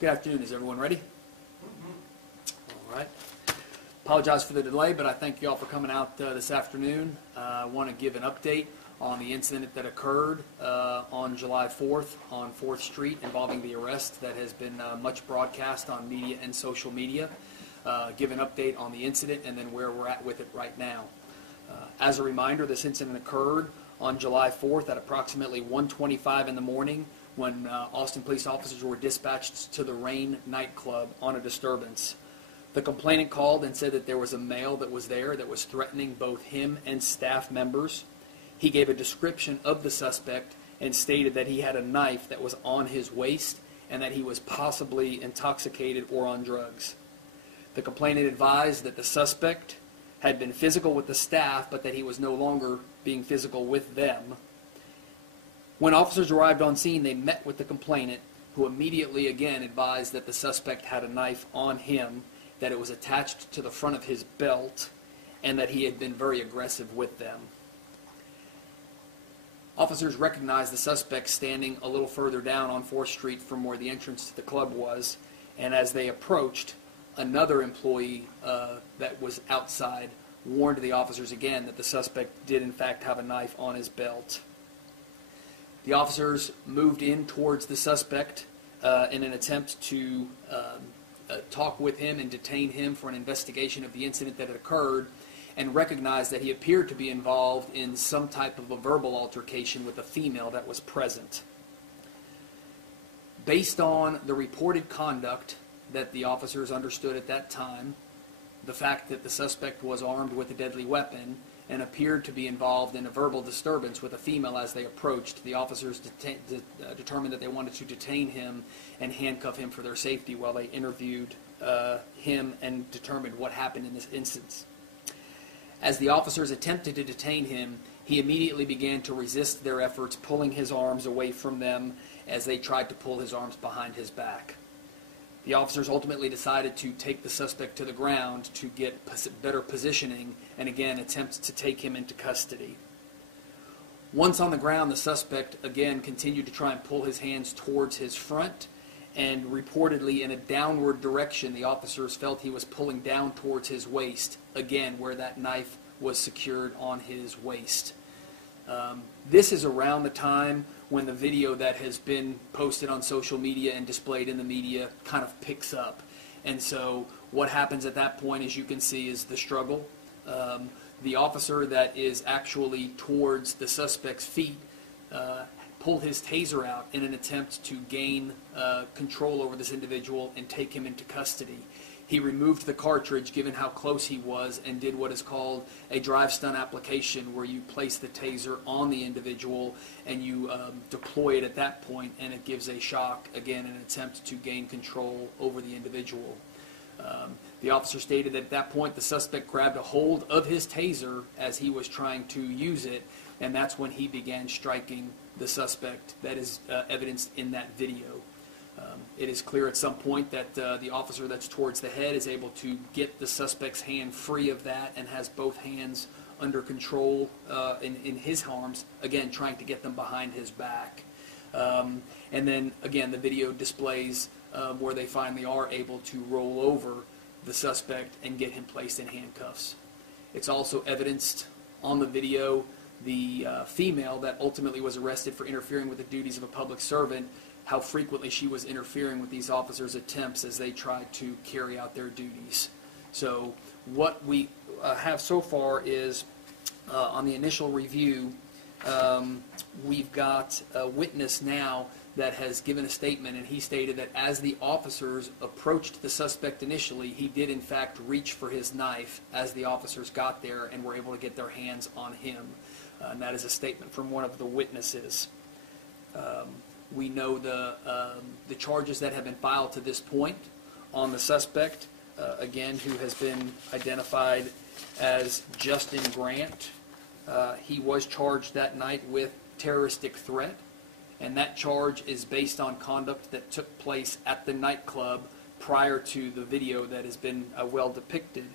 Good afternoon. Is everyone ready? All right. Apologize for the delay, but I thank you all for coming out this afternoon. I want to give an update on the incident that occurred on July 4th on 4th Street involving the arrest that has been much broadcast on media and social media. Give an update on the incident and then where we're at with it right now. As a reminder, this incident occurred on July 4th at approximately 1:25 in the morning when Austin police officers were dispatched to the Rain nightclub on a disturbance. The complainant called and said that there was a male that was there that was threatening both him and staff members. He gave a description of the suspect and stated that he had a knife that was on his waist and that he was possibly intoxicated or on drugs. The complainant advised that the suspect had been physical with the staff, but that he was no longer being physical with them. When officers arrived on scene, they met with the complainant, who immediately again advised that the suspect had a knife on him, that it was attached to the front of his belt, and that he had been very aggressive with them. Officers recognized the suspect standing a little further down on 4th Street from where the entrance to the club was, and as they approached, another employee that was outside warned the officers again that the suspect did in fact have a knife on his belt. The officers moved in towards the suspect in an attempt to talk with him and detain him for an investigation of the incident that had occurred, and recognized that he appeared to be involved in some type of a verbal altercation with a female that was present. Based on the reported conduct that the officers understood at that time, the fact that the suspect was armed with a deadly weapon and appeared to be involved in a verbal disturbance with a female as they approached, the officers determined that they wanted to detain him and handcuff him for their safety while they interviewed him and determined what happened in this instance. As the officers attempted to detain him, he immediately began to resist their efforts, pulling his arms away from them as they tried to pull his arms behind his back. The officers ultimately decided to take the suspect to the ground to get better positioning and again attempt to take him into custody. Once on the ground, the suspect again continued to try and pull his hands towards his front, and reportedly in a downward direction the officers felt he was pulling down towards his waist, again where that knife was secured on his waist. This is around the time when the video that has been posted on social media and displayed in the media kind of picks up. And so what happens at that point, as you can see, is the struggle. The officer that is actually towards the suspect's feet pulled his taser out in an attempt to gain control over this individual and take him into custody. He removed the cartridge, given how close he was, and did what is called a drive stun application, where you place the taser on the individual and you deploy it at that point, and it gives a shock, again, in an attempt to gain control over the individual. The officer stated that at that point the suspect grabbed a hold of his taser as he was trying to use it, and that's when he began striking the suspect that is evidenced in that video. It is clear at some point that the officer that's towards the head is able to get the suspect's hand free of that and has both hands under control in his arms, again trying to get them behind his back. And then again the video displays where they finally are able to roll over the suspect and get him placed in handcuffs. It's also evidenced on the video the female that ultimately was arrested for interfering with the duties of a public servant, how frequently she was interfering with these officers' attempts as they tried to carry out their duties. So what we have so far is, on the initial review, we've got a witness now that has given a statement, and he stated that as the officers approached the suspect initially, he did in fact reach for his knife as the officers got there and were able to get their hands on him. And that is a statement from one of the witnesses. We know the charges that have been filed to this point on the suspect, again, who has been identified as Justin Grant. He was charged that night with terroristic threat, and that charge is based on conduct that took place at the nightclub prior to the video that has been well depicted.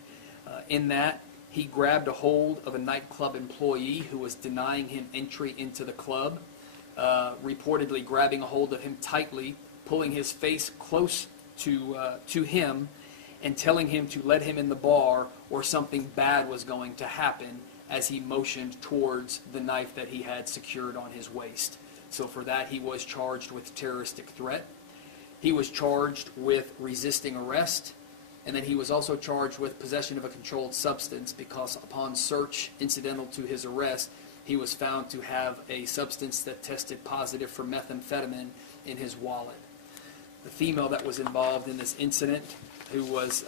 In that, he grabbed a hold of a nightclub employee who was denying him entry into the club, reportedly grabbing a hold of him tightly, pulling his face close to him and telling him to let him in the bar or something bad was going to happen as he motioned towards the knife that he had secured on his waist. So for that, he was charged with terroristic threat. He was charged with resisting arrest, and then he was also charged with possession of a controlled substance because upon search incidental to his arrest, he was found to have a substance that tested positive for methamphetamine in his wallet. The female that was involved in this incident, who has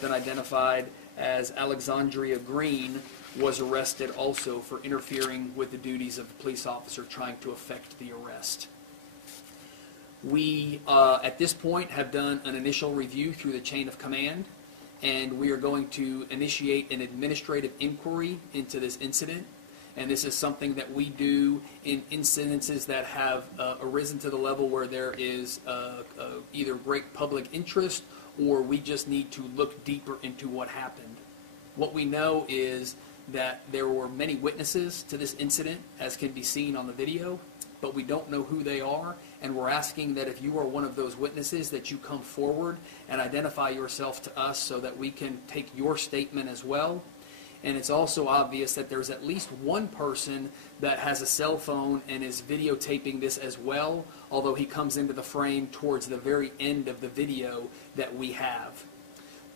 been identified as Alexandria Green, was arrested also for interfering with the duties of the police officer trying to effect the arrest. We, at this point, have done an initial review through the chain of command, and we are going to initiate an administrative inquiry into this incident. And this is something that we do in incidences that have arisen to the level where there is either great public interest or we just need to look deeper into what happened. What we know is that there were many witnesses to this incident, as can be seen on the video, but we don't know who they are, and we're asking that if you are one of those witnesses that you come forward and identify yourself to us so that we can take your statement as well. And it's also obvious that there's at least one person that has a cell phone and is videotaping this as well, although he comes into the frame towards the very end of the video that we have.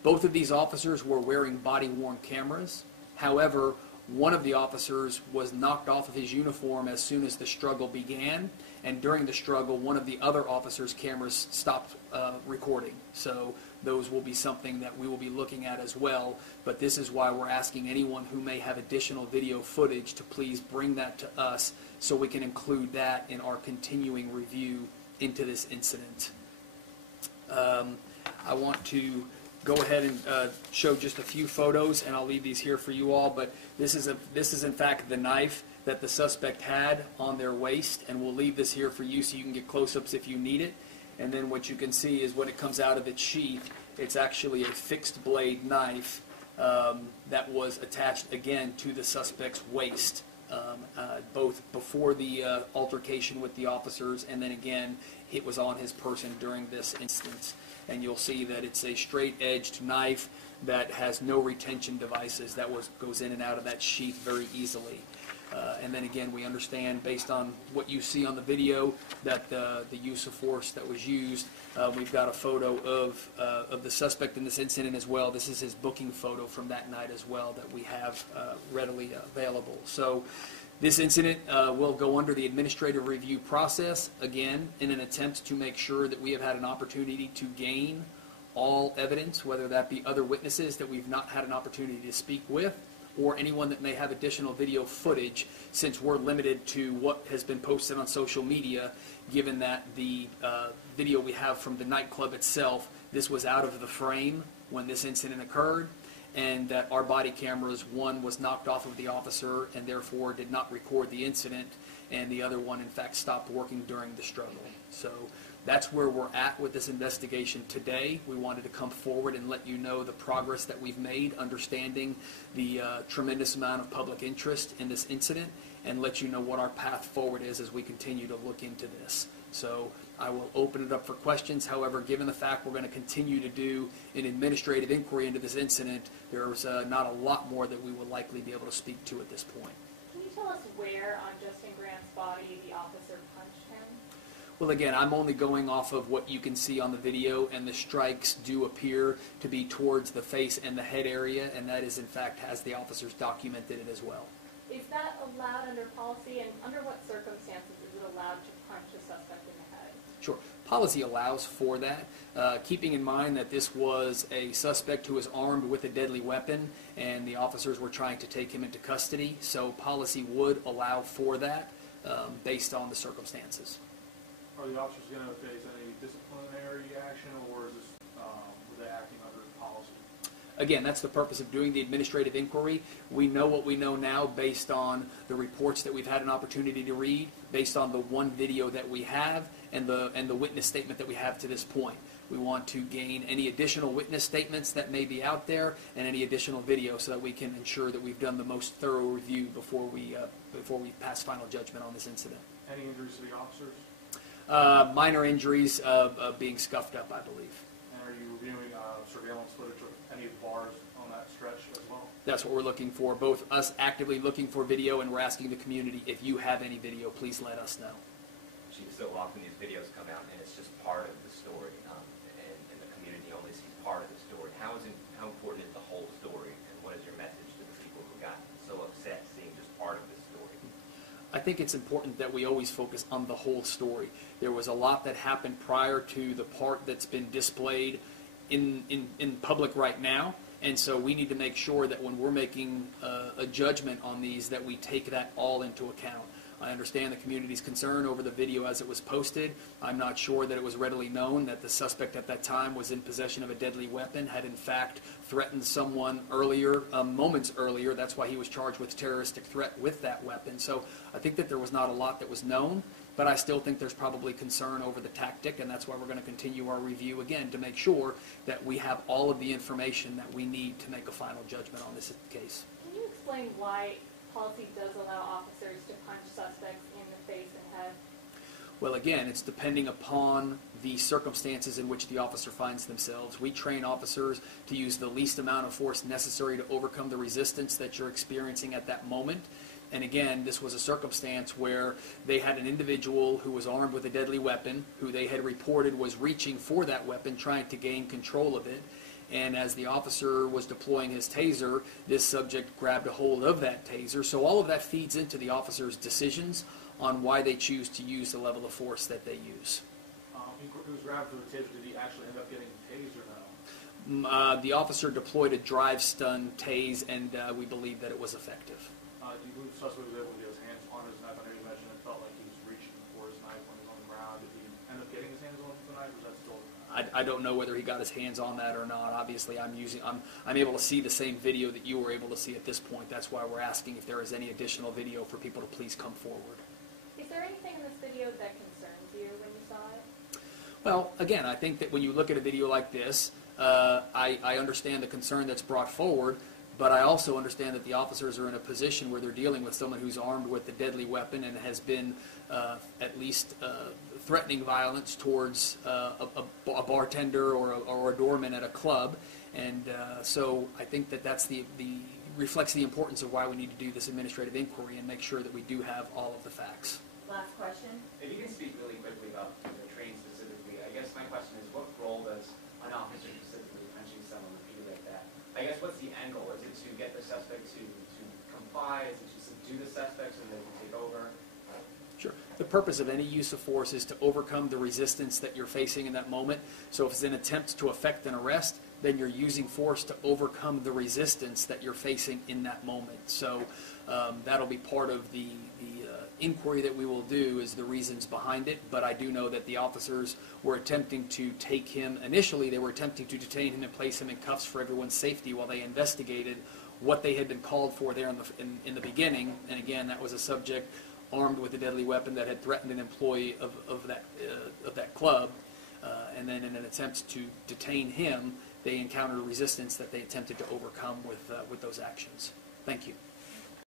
Both of these officers were wearing body-worn cameras. However, one of the officers was knocked off of his uniform as soon as the struggle began, and during the struggle, one of the other officers' cameras stopped recording. So those will be something that we will be looking at as well, but this is why we're asking anyone who may have additional video footage to please bring that to us so we can include that in our continuing review into this incident. I want to go ahead and show just a few photos, and I'll leave these here for you all, but this is in fact the knife that the suspect had on their waist, and we'll leave this here for you so you can get close-ups if you need it. And then what you can see is when it comes out of its sheath, it's actually a fixed blade knife that was attached again to the suspect's waist, both before the altercation with the officers, and then again it was on his person during this instance. And you'll see that it's a straight-edged knife that has no retention devices that goes in and out of that sheath very easily. And then again, we understand, based on what you see on the video, that the use of force that was used. We've got a photo of the suspect in this incident as well. This is his booking photo from that night as well that we have readily available. So this incident will go under the administrative review process, again, in an attempt to make sure that we have had an opportunity to gain all evidence, whether that be other witnesses that we've not had an opportunity to speak with, or anyone that may have additional video footage, since we're limited to what has been posted on social media, given that the video we have from the nightclub itself, this was out of the frame when this incident occurred, and that our body cameras, one was knocked off of the officer and therefore did not record the incident, and the other one in fact stopped working during the struggle. So that's where we're at with this investigation today. We wanted to come forward and let you know the progress that we've made, understanding the tremendous amount of public interest in this incident, and let you know what our path forward is as we continue to look into this. So I will open it up for questions. However, given the fact we're going to continue to do an administrative inquiry into this incident, there's not a lot more that we will likely be able to speak to at this point. Can you tell us where on Justin Grant's body the officer punched him? Well, again, I'm only going off of what you can see on the video, and the strikes do appear to be towards the face and the head area, and that is, in fact, as the officers documented it as well. Is that allowed under policy, and under what circumstances is it allowed to punch a suspect in the head? Sure. Policy allows for that, keeping in mind that this was a suspect who was armed with a deadly weapon, and the officers were trying to take him into custody, so policy would allow for that based on the circumstances. Are the officers going to face any disciplinary action, or is this, were they acting under policy? Again, that's the purpose of doing the administrative inquiry. We know what we know now based on the reports that we've had an opportunity to read, based on the one video that we have, and the witness statement that we have to this point. We want to gain any additional witness statements that may be out there and any additional video so that we can ensure that we've done the most thorough review before we pass final judgment on this incident. Any injuries to the officers? Minor injuries being scuffed up, I believe. Are you reviewing surveillance footage of any of the bars on that stretch as well? That's what we're looking for, both us actively looking for video, and we're asking the community, if you have any video, please let us know. Chief, so often these videos come out and it's just part of the story, and the community only sees part of the story. How important is the whole story, and what is your message to the people who got so upset seeing just part of this story? I think it's important that we always focus on the whole story. There was a lot that happened prior to the part that's been displayed in public right now, and so we need to make sure that when we're making a judgment on these, that we take that all into account. I understand the community's concern over the video as it was posted. I'm not sure that it was readily known that the suspect at that time was in possession of a deadly weapon, had in fact threatened someone earlier, moments earlier. That's why he was charged with terroristic threat with that weapon. So I think that there was not a lot that was known, but I still think there's probably concern over the tactic, and that's why we're going to continue our review again to make sure that we have all of the information that we need to make a final judgment on this case. Can you explain why policy does allow officers to punch suspects in the face and head? Well, again, it's depending upon the circumstances in which the officer finds themselves. We train officers to use the least amount of force necessary to overcome the resistance that you're experiencing at that moment. And again, this was a circumstance where they had an individual who was armed with a deadly weapon, who they had reported was reaching for that weapon, trying to gain control of it. And as the officer was deploying his taser, this subject grabbed a hold of that taser. So all of that feeds into the officer's decisions on why they choose to use the level of force that they use. He was grabbed for the taser. Did he actually end up getting tased or no? The officer deployed a drive-stun tase, and we believe that it was effective. Do you believe the suspect was able to get his hands on his knife? I know you mentioned it felt like he was reaching for his knife when he was on the ground. Did he end up getting his hands on the knife, or is that still? I don't know whether he got his hands on that or not. Obviously, I'm able to see the same video that you were able to see at this point. That's why we're asking if there is any additional video for people to please come forward. Is there anything in this video that concerns you when you saw it? Well, again, I think that when you look at a video like this, I understand the concern that's brought forward, but I also understand that the officers are in a position where they're dealing with someone who's armed with a deadly weapon and has been at least threatening violence towards a bartender or a doorman at a club. And so I think that that's reflects the importance of why we need to do this administrative inquiry and make sure that we do have all of the facts. Last question. If you can speak really quickly about the training specifically, I guess my question is, what role does an officer specifically punching someone repeatedly like that? I guess what's the end goal? Is it to get the suspect to comply? Is it to subdue the suspect so they can take over? Sure. The purpose of any use of force is to overcome the resistance that you're facing in that moment. So if it's an attempt to effect an arrest, then you're using force to overcome the resistance that you're facing in that moment. So that'll be part of the inquiry that we will do, is the reasons behind it. But I do know that the officers were attempting to take him, initially they were attempting to detain him and place him in cuffs for everyone's safety while they investigated what they had been called for there in the beginning. And again, that was a subject armed with a deadly weapon that had threatened an employee of that club. And then in an attempt to detain him, they encountered resistance that they attempted to overcome with those actions. Thank you.